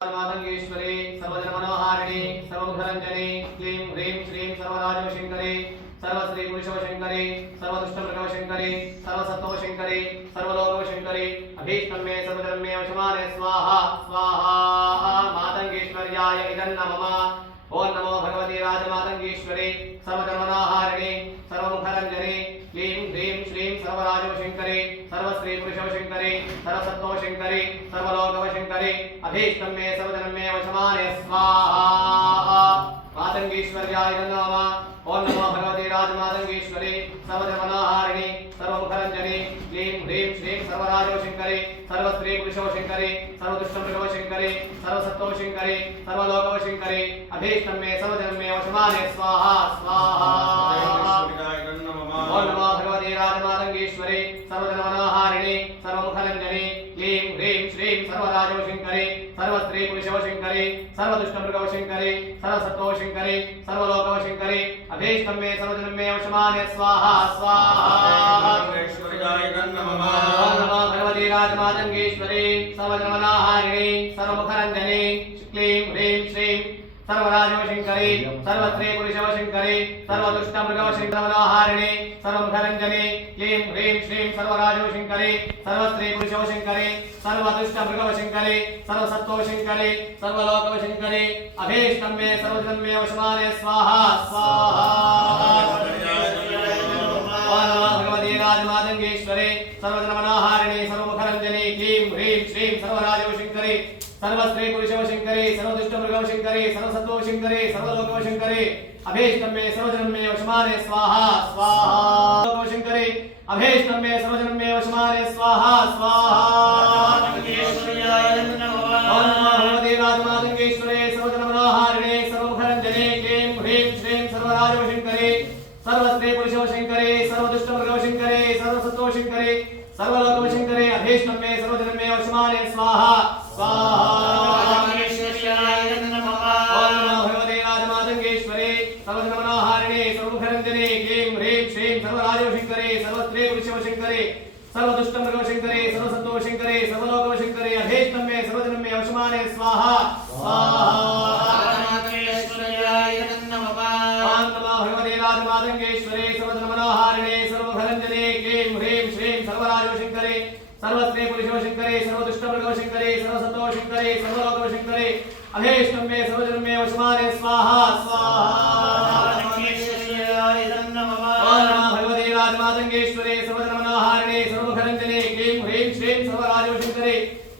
मातंगेश्वरी सर्वजनमनोहारिणी सर्वमुखरंजनी क्लीं ह्रीं श्रीं सर्वराजवशंकरी सर्वश्री पुरुषवशंकरी सर्वदुष्टमृगवशंकरी सर्वसत्त्ववशंकरी सर्वलोकवशंकरी अभीष्टं मे सर्वधर्म मे वशमाने स्वाहा स्वाहा मातंगेश्वर्याय इदं नमः। ओं नमो भगवती राजमातंगेश्वरी सर्वधर्मनाहारिणी सर्वमुखरंजनी क्लीं ह्रीं श्रीं सर्वराजवशंकरी सर्वश्री पुरुषवशंकरी सर्वसत्त्ववशंकरी सर्वलोकवशंकरी अभीष्टं मे सर्वधर्म मे वशमाने स्वाहा मातंगेश्वर्याय नमः। ओं नमो भगवते राजमातंगेश्वरी सर्वधर्मनाहारिणी सर्वमुखरंजनी क्लीं ह्रीं श्रीं सर्वराजवशंकरी सर्वश्री पुरुषवशंकरी सर्वदुष्टमृगवशंकरी सर्वसत्त्ववशंकरी सर्वलोकवशंकरी अभीष्टं मे सर्वधर्म मे वशमाने स्वाहा स्वाहा। ओं नमो भगवते राजमातंगेश्वरी सर्वधर्मनाहारिणी सर्वमुखरंजनी क्लीं ह्रीं श्रीं सर्वराजवशंकरी सर्वश्री पुरुषवशंकरी सर्वदुष्टमृगवशंकरी सर्वसत्त्ववशंकरी सर्वलोकवशंकरी अभीष्टं मे सर्वधर्म मे वशमाने स्वाहा स्वाहा। ओं नमो भगवते राजमातंगेश्वरी सर्वधर्मनाहारिणी सर्वमुखरंजनी क्लीं ह्रीं श्रीं सर्वराजवशंकरी सर्वश्री पुरुषवशंकरी सर्वदुष्टमृगवशंकरी सर्वमुखरंजनी क्लीं ह्रीं श्रीं सर्वराजवशंकरी सर्वश्री पुरुषवशंकरी सर्वदुष्टमृगवशंकरी सर्वसत्त्ववशंकरी सर्वलोकवशंकरी अभीष्टं मे सर्वधर्म मे वशमाने स्वाहा स्वाहा। ओं नमो भगवते राजमातंगेश्वरी सर्वधर्मनाहारिणी सर्वमुखरंजनी क्लीं ह्रीं श्रीं सर्वराजवशंकरी सर्वश्री पुरुषवशंकरी सर्वदुष्टमृगवशंकरी सर्वसत्त्ववशंकरी सर्वलोकवशंकरी अभीष्टं मे सर्वधर्म मे वशमाने स्वाहा स्वाहा। लोकवशंकरी अभीष्टं मे सर्वधर्म मे वशमाने स्वाहा स्वाहा। ओं नमो भगवते राजमातंगेश्वरी सर्वधर्मनाहारिणी सर्वमुखरंजनी क्लीं ह्रीं श्रीं सर्वराजवशंकरी सर्वश्री पुरुषवशंकरी सर्वदुष्टमृगवशंकरी सर्वसत्त्ववशंकरी सर्वलोकवशंकरी अभीष्टं मे सर्वधर्म मे वशमाने स्वाहा स्वाहा। ओं नमो भगवते राजमातंगेश्वरी सर्वधर्मनाहारिणी सर्वमुखरंजनी क्लीं ह्रीं श्रीं सर्वराजवशंकरी सर्वश्री पुरुषवशंकरी सर्वदुष्टमृगवशंकरी सर्वसत्त्ववशंकरी सर्वलोकवशंकरी अभीष्टं मे सर्वधर्म मे वशमाने स्वाहा स्वाहा। ओं नमो भगवते राजमातंगेश्वरी सर्वधर्मनाहारिणी सर्वमुखरंजनी क्लीं ह्रीं श्रीं सर्वराजवशंकरी सर्वश्री पुरुषवशंकरी सर्वदुष्टमृगवशंकरी सर्वसत्त्ववशंकरी सर्वलोकवशंकरी अभीष्टं मे सर्वधर्म मे वशमाने स्वाहा स्वाहा। ओं नमो भगवते राजमातंगेश्वरी सर्वधर्मनाहारिणी सर्वमुखरंजनी क्लीं ह्रीं श्रीं सर्वराजवशंकरी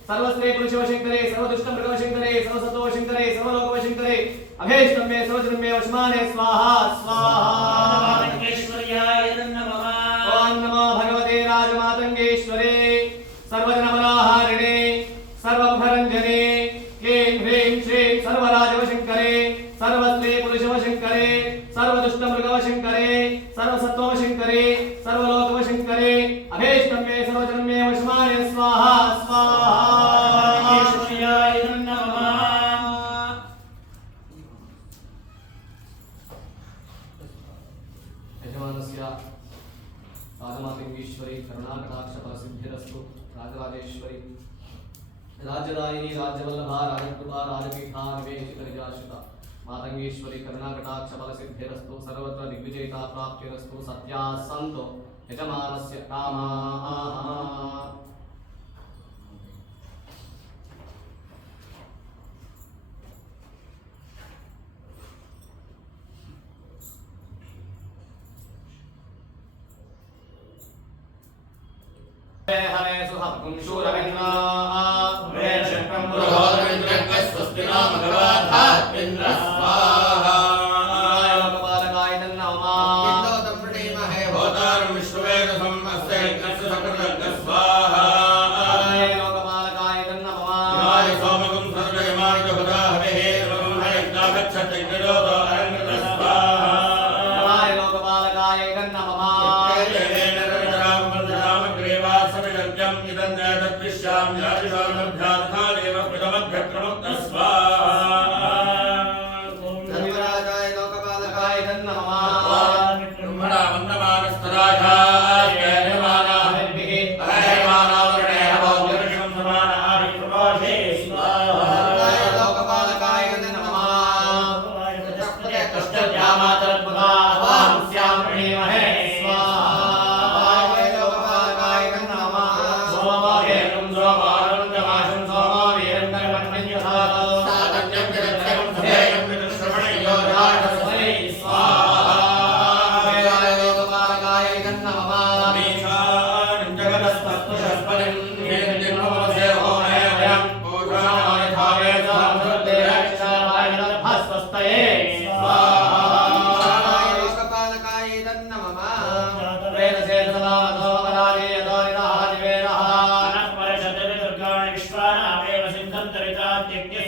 सर्वश्री पुरुषवशंकरी सर्वदुष्टमृगवशंकरी सर्वसत्त्ववशंकरी सर्वलोकवशंकरी अभीष्टं मे सर्वधर्म मे वशमाने स्वाहा स्वाहा। ओं नमो भगवते राजमातंगेश्वरी सर्वधर्मनाहारिणी सर्वमुखरंजनी क्लीं ह्रीं श्रीं सर्वराजवशंकरी सर्वश्री पुरुषवशंकरी सर्वदुष्टमृगवशंकरी सर्वसत्त्ववशंकरी सर्वलोकवशंकरी अभीष्टं मे सर्वधर्म मे वशमाने स्वाहा स्वाहा। यजमानस्य राजमातंगेश्वरी करुणाकटाक्षफलसिद्धिरस्तु। राजराजेश्वरी राज्यदायिनी राज्यवल्लभा राजकृपा राजपीठा निवेशितरिजाश्रिता मातंगेश्वरी करुणाकटाक्षफलसिद्धिरस्तु। सर्वत्र दिग्विजयिता प्राप्तिरस्तु। सत्याः सन्तो यजमानस्य कामाः। हरे सुहपुं शूरमिन्द्रा वे शक्तं पुरोधरेन्द्रः स्वस्ति नाम भगवद्धात्मिन्द्र स्वाहा। लोकपालकाय नमः किन्दोतं प्रणीमहे होतारं विश्ववेदसं अस्य यज्ञस्य सकलयज्ञ स्वाहा। लोकपालकाय नमः हिमाय सोमकं सर्वयमाय भदा हवेः ब्रह्मयज्ञागच्छति निरोधो अरण्यः स्वाहा। हिमाय लोकपालकाय नमः स्वाहा।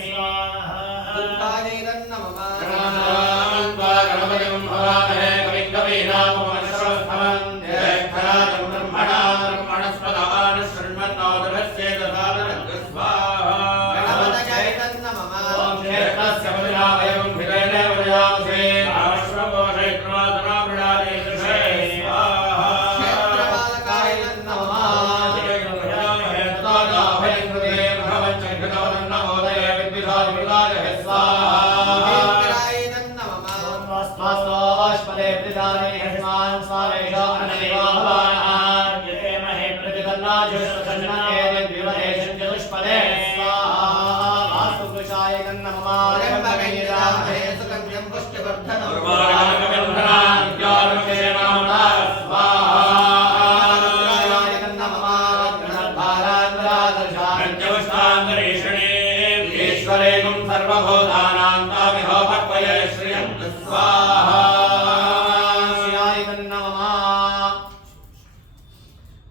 दुर्गायै नमः गणानान्त्वा गणपतिं हवामहे कविं कवीनामुपनिषदस्थमं ज्येष्ठराजं ब्रह्मणस्पदान् शृण्वन्नोदभस्येदसादनं स्वाहा गणपतये नमः ॐ ज्येष्ठस्य पतिनावयं हिरेण वजामसे आश्वमोषयित्वादनामृणादे दृशे स्वाहा क्षेत्रपालकाय नमः जयगणपयामहे तदाभयं कृते भगवञ्चकृतवदन्नमोदये विद्विषादिविलाजहे स्वाहा क्षेत्राय नमः स्वास्वास्पदे प्रतिदाने हस्मान् स्वारेषो अनदेवाहवानः यते महे प्रतिदन्नाजुष्पदन्नये द्विवदेशं चतुष्पदे स्वाहा वास्तुपुरुषाय नमः त्र्यम्बकैरामहे सुगन्ध्यं पुष्टिवर्धनम्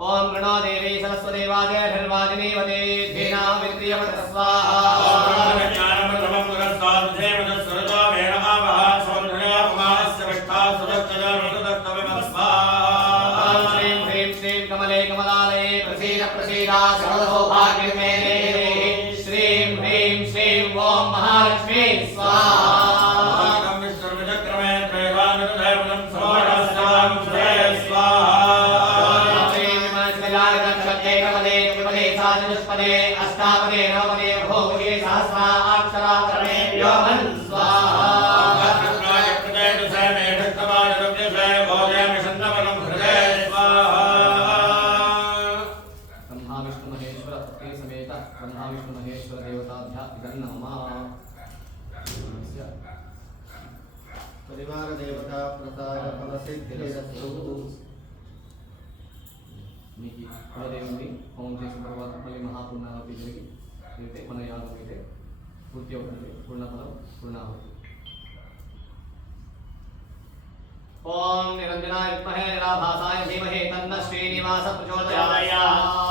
ओम गणो देवी सरस्वती वाजे धर्वाजिनी वदे धीना विद्रियवत स्वाहा कमले कमलालये प्रसीद प्रसीदा सर्वसौभाग्यमे श्रीं ह्रीं श्रीं ओम महालक्ष्मी स्वाहा विश्वचक्रमे त्रैवानुदैवनं समोढस्तां स्वाहा कमले कमले साचतुष्पदे अष्टापदे नवपदे भोगे सहस्राक्षराक्षरे व्योमन् स्वाहा परिवार देवता प्रसाद फल सिद्धिरस्तु మీకు కులదేవుని హోమం చేసిన తర్వాత మళ్ళీ మహాపూర్ణాహుతి జరిగి అయితే మన యాగం అయితే పూర్తి అవుతుంది పూర్ణఫలం పూర్ణాహుతి ఓం నిరంజనాయ విద్మహే నిరాభాసాయ ధీమహి తన్న శ్రీనివాస ప్రచోదయాత్